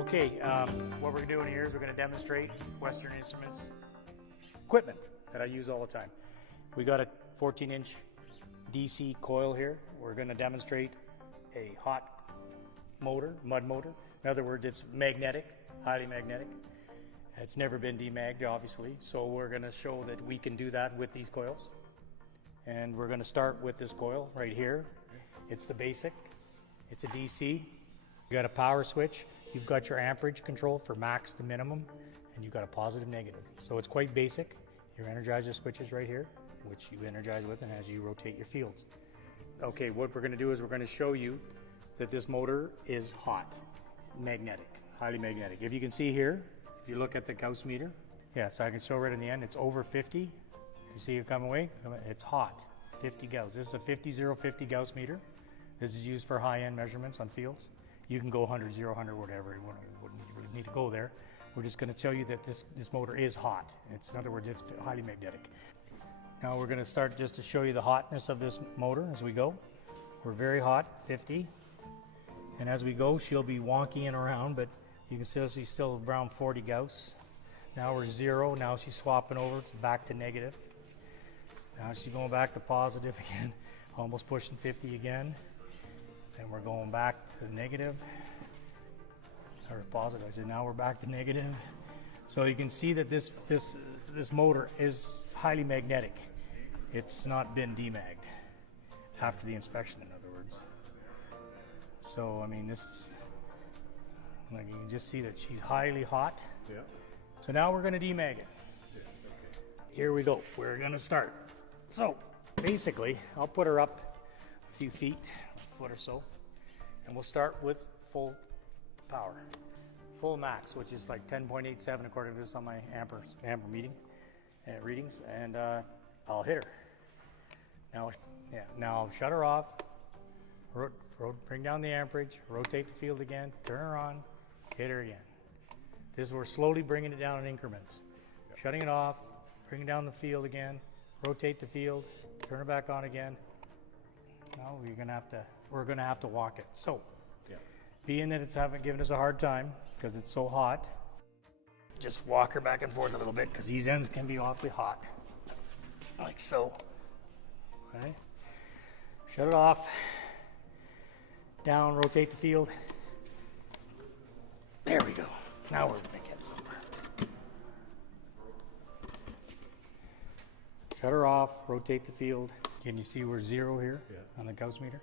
Okay, what we're doing here is we're going to demonstrate Western Instruments equipment that I use all the time. We got a 14-inch DC coil here. We're going to demonstrate a hot motor, mud motor. In other words, it's magnetic, highly magnetic. It's never been demagged, obviously, so we're going to show that we can do that with these coils. And we're going to start with this coil right here. It's the basic. It's a DC. You got a power switch. You've got your amperage control for max to minimum, and you've got a positive negative. So it's quite basic. Your energizer switch is right here, which you energize with and as you rotate your fields. Okay, what we're going to do is we're going to show you that this motor is hot, magnetic, highly magnetic. If you can see here, if you look at the Gauss meter, so I can show right in the end, it's over 50. You see it come away? It's hot, 50 Gauss. This is a 50 Gauss meter. This is used for high-end measurements on fields. You can go 100, 0, 100, whatever. You wouldn't really need to go there. We're just going to tell you that this motor is hot. In other words, it's highly magnetic. Now we're going to start just to show you the hotness of this motor as we go. We're very hot, 50. And as we go, she'll be wonkying around, but you can still see still around 40 Gauss. Now we're 0. Now she's swapping over back to negative. Now she's going back to positive again, almost pushing 50 again. And we're going back to negative, or positive. I said now we're back to negative. So you can see that this motor is highly magnetic. It's not been demagged after the inspection, in other words. So I mean, this is like you can just see that she's highly hot. Yeah. So now we're going to demag it. Yeah, okay. Here we go. We're going to start. So basically, I'll put her up a few feet. Foot or so, and we'll start with full power, full max, which is like 10.87 according to this on my amper readings, and I'll hit her. Now I'll shut her off, bring down the amperage, rotate the field again, turn her on, hit her again. We're slowly bringing it down in increments. Yep. Shutting it off, bringing down the field again, rotate the field, turn it back on again. Now we're gonna have to walk it. So, being that it's given us a hard time because it's so hot, just walk her back and forth a little bit because these ends can be awfully hot, like so. Okay. Shut it off. Down. Rotate the field. There we go. Now we're gonna get somewhere. Shut her off. Rotate the field. Can you see we're 0 here on the Gauss meter?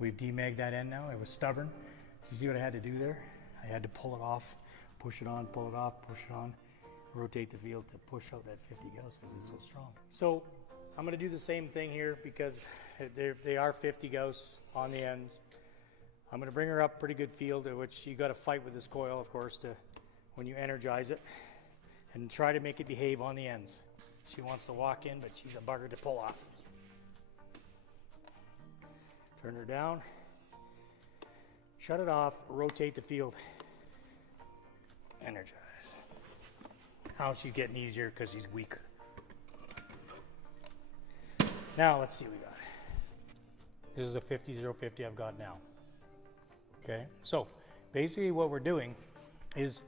We've demagged that end now. It was stubborn. You see what I had to do there? I had to pull it off, push it on, pull it off, push it on, rotate the field to push out that 50 Gauss because it's so strong. So I'm going to do the same thing here because they are 50 Gauss on the ends. I'm going to bring her up pretty good field, which you got to fight with this coil, of course, when you energize it, and try to make it behave on the ends. She wants to walk in, but she's a bugger to pull off. Turn her down, shut it off, rotate the field, energize. Now she's getting easier because she's weaker. Now let's see what we got. This is a 50-050 I've got now. Okay, so basically what we're doing is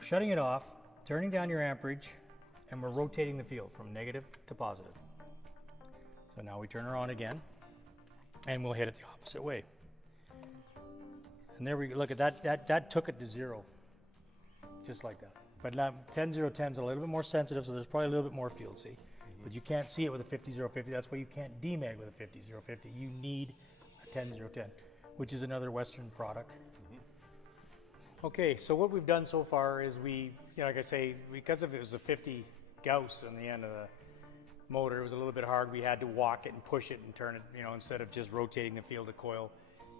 shutting it off, turning down your amperage, and we're rotating the field from negative to positive. So now we turn her on again. And we'll hit it the opposite way. And there we go. Look at that. That took it to 0. Just like that. But now 10-0-10 is a little bit more sensitive, so there's probably a little bit more field, see? Mm-hmm. But you can't see it with a 50-050. That's why you can't demag with a 50-050. You need a 10-0-10, which is another Western product. Mm-hmm. Okay, so what we've done so far is like I say, because if it was a 50 Gauss on the end of the motor, it was a little bit hard. We had to walk it and push it and turn it, instead of just rotating the field of coil,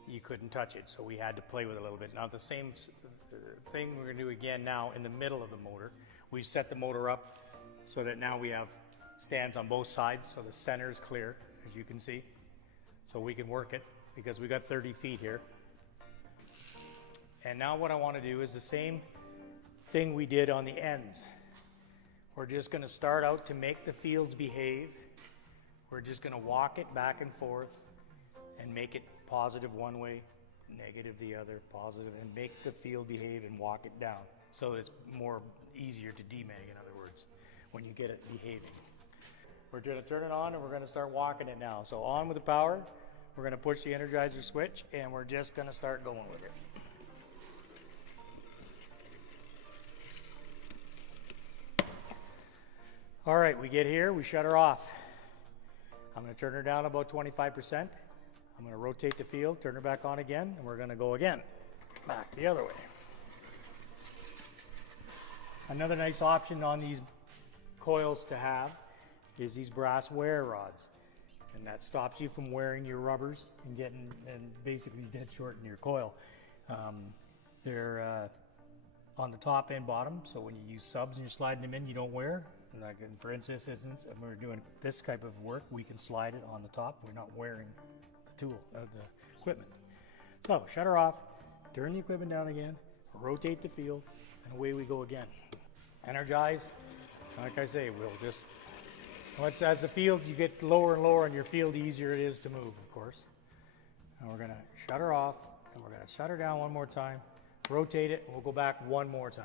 you couldn't touch it. So we had to play with it a little bit. Now the same thing we're gonna do again now in the middle of the motor. We set the motor up so that now we have stands on both sides, so the center is clear, as you can see. So we can work it because we got 30 feet here. And now what I want to do is the same thing we did on the ends. We're just going to start out to make the fields behave. We're just going to walk it back and forth and make it positive one way, negative the other, positive, and make the field behave and walk it down. So it's more easier to demag, in other words, when you get it behaving. We're going to turn it on and we're going to start walking it now. So on with the power, we're going to push the energizer switch and we're just going to start going with it. All right, we get here, we shut her off. I'm going to turn her down about 25%. I'm going to rotate the field, turn her back on again, and we're going to go again, back the other way. Another nice option on these coils to have is these brass wear rods. And that stops you from wearing your rubbers and getting, and basically dead short in your coil. They're on the top and bottom, so when you use subs and you're sliding them in, you don't wear. Like for instance, if we're doing this type of work, we can slide it on the top. We're not wearing the tool, the equipment. So shut her off, turn the equipment down again, rotate the field, and away we go again. Energize, like I say, we'll just, as the field, you get lower and lower on your field, the easier it is to move, of course. And we're gonna shut her off, and we're gonna shut her down one more time, rotate it, and we'll go back one more time.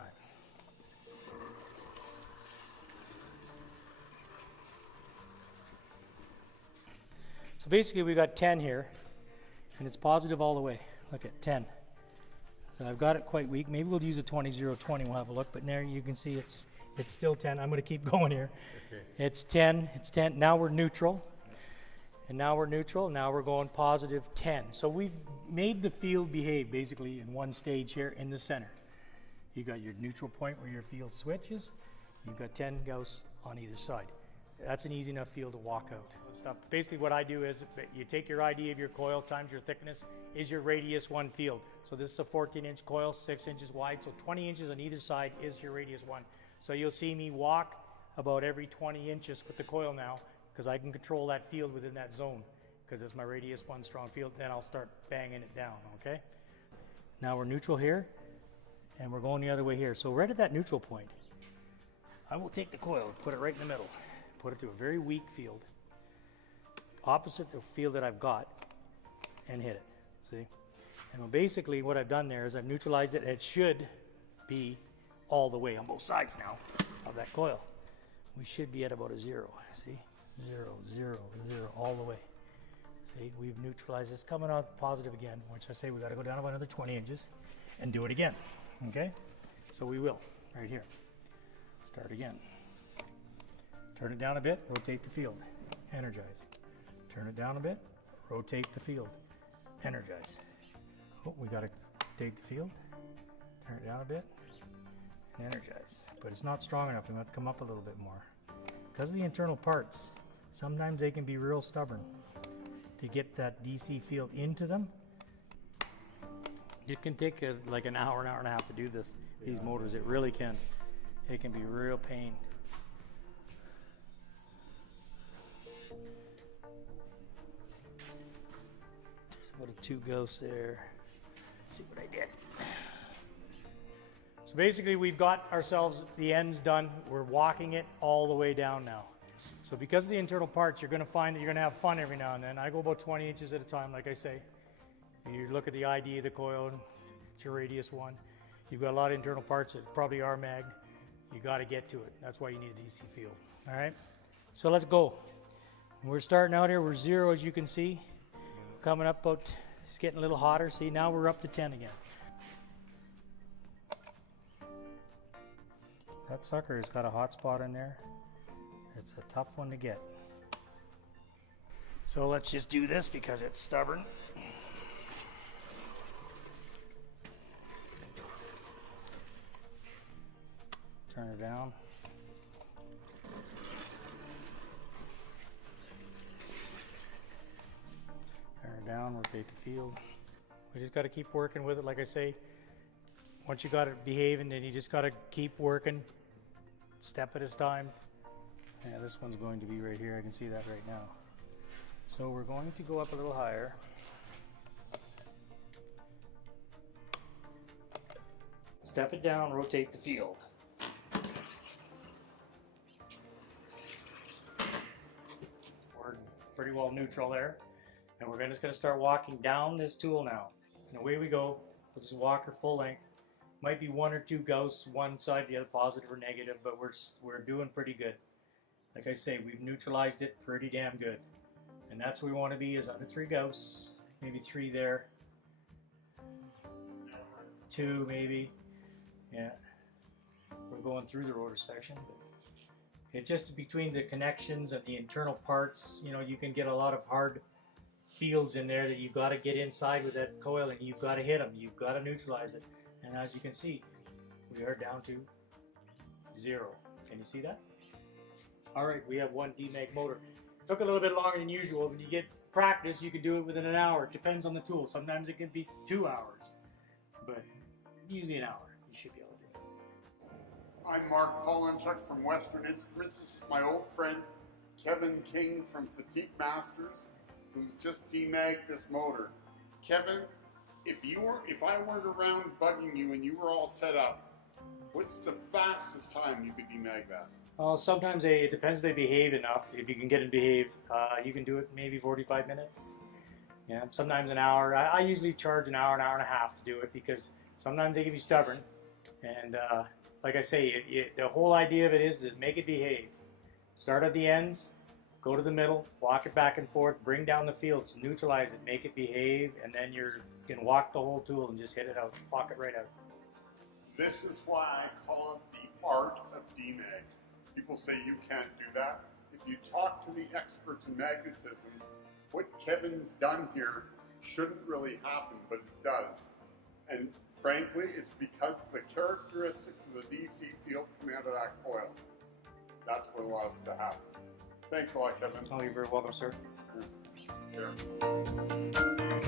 So basically we got 10 here, and it's positive all the way. Look at 10. So I've got it quite weak. Maybe we'll use a 20, 0, 20, we'll have a look, but there you can see it's still 10. I'm gonna keep going here. Okay. It's 10, it's 10. Now we're neutral, and now we're neutral. Now we're going positive 10. So we've made the field behave basically in one stage here in the center. You got your neutral point where your field switches. You've got 10 Gauss on either side. That's an easy enough field to walk out. Basically what I do is you take your ID of your coil times your thickness is your radius 1 field. So this is a 14-inch coil, 6 inches wide, so 20 inches on either side is your radius 1. So you'll see me walk about every 20 inches with the coil now, because I can control that field within that zone, because it's my radius 1 strong field. Then I'll start banging it down, okay? Now we're neutral here, and we're going the other way here. So right at that neutral point, I will take the coil and put it right in the middle. Put it to a very weak field, opposite the field that I've got, and hit it, see? And basically what I've done there is I've neutralized it. It should be all the way on both sides now of that coil. We should be at about a 0, see? 0, 0, 0, all the way. See, we've neutralized this, coming out positive again, which I say we gotta go down about another 20 inches and do it again, okay? So we will, right here. Start again. Turn it down a bit, rotate the field, energize. Turn it down a bit, rotate the field, energize. Oh, we gotta rotate the field, turn it down a bit, and energize. But it's not strong enough, we have to come up a little bit more. Because of the internal parts, sometimes they can be real stubborn. To get that DC field into them, it can take like an hour and a half to do this, these motors, it really can. It can be real pain. About a 2 Gauss there. Let's see what I did. So basically we've got ourselves the ends done. We're walking it all the way down now. So because of the internal parts, you're gonna find that you're gonna have fun every now and then. I go about 20 inches at a time, like I say. You look at the ID of the coil, and it's your radius 1. You've got a lot of internal parts that probably are mag. You gotta get to it. That's why you need a DC field, all right? So let's go. We're starting out here, we're 0 as you can see. Coming up about, it's getting a little hotter. See, now we're up to 10 again. That sucker has got a hot spot in there. It's a tough one to get. So let's just do this because it's stubborn. Turn her down. Down, rotate the field. We just got to keep working with it. Like I say, once you got it behaving, then you just got to keep working, step at a time. Yeah, this one's going to be right here. I can see that right now. So we're going to go up a little higher. Step it down, rotate the field. We're pretty well neutral there. And we're just going to start walking down this tool now. And away we go. We'll just walk her full length. Might be 1 or 2 gousts, one side, the other positive or negative, but we're doing pretty good. Like I say, we've neutralized it pretty damn good. And that's where we want to be, is under 3 gousts. Maybe 3 there. 2 maybe. Yeah. We're going through the rotor section. But it's just between the connections and the internal parts, you know, you can get a lot of hard fields in there that you've got to get inside with that coil, and you've got to hit them. You've got to neutralize it. And as you can see, we are down to 0. Can you see that? All right, we have 1 Demag motor. Took a little bit longer than usual. When you get practice, you can do it within an hour. It depends on the tool. Sometimes it can be 2 hours, but usually an hour. You should be able to do it. I'm Mark Polanchuk from Western Instruments. This is my old friend Kevin King from Fatigue Masters, who's just demagged this motor. Kevin, if I weren't around bugging you and you were all set up, what's the fastest time you could demag that? Well, sometimes it depends if they behave enough. If you can get them to behave, you can do it maybe 45 minutes. Yeah, sometimes an hour. I usually charge an hour and a half to do it, because sometimes they can be stubborn. And like I say, the whole idea of it is to make it behave. Start at the ends, go to the middle, walk it back and forth, bring down the fields, neutralize it, make it behave, and then you can walk the whole tool and just hit it out, walk it right out. This is why I call it the art of demag. People say you can't do that. If you talk to the experts in magnetism, what Kevin's done here shouldn't really happen, but it does. And frankly, it's because the characteristics of the DC field come out of that coil. That's what allows it to happen. Thanks a lot, Kevin. Oh, you're very welcome, sir. Yeah.